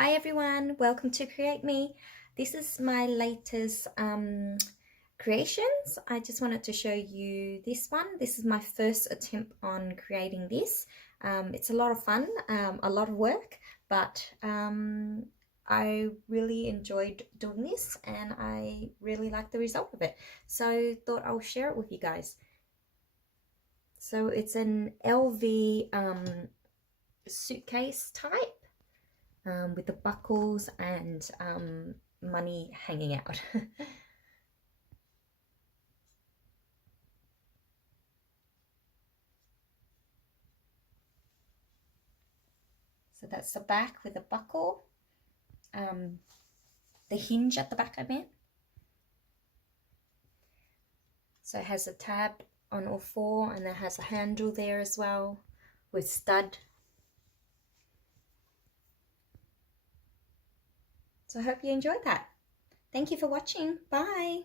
Hi everyone, welcome to Create Me. This is my latest creations. I just wanted to show you this one. This is my first attempt on creating this. It's a lot of fun, a lot of work, but I really enjoyed doing this and I really like the result of it. So thought I'll share it with you guys. So it's an LV suitcase type. With the buckles and money hanging out. So that's the back with the buckle, the hinge at the back I meant. So it has a tab on all four and it has a handle there as well with stud. So I hope you enjoyed that. Thank you for watching. Bye.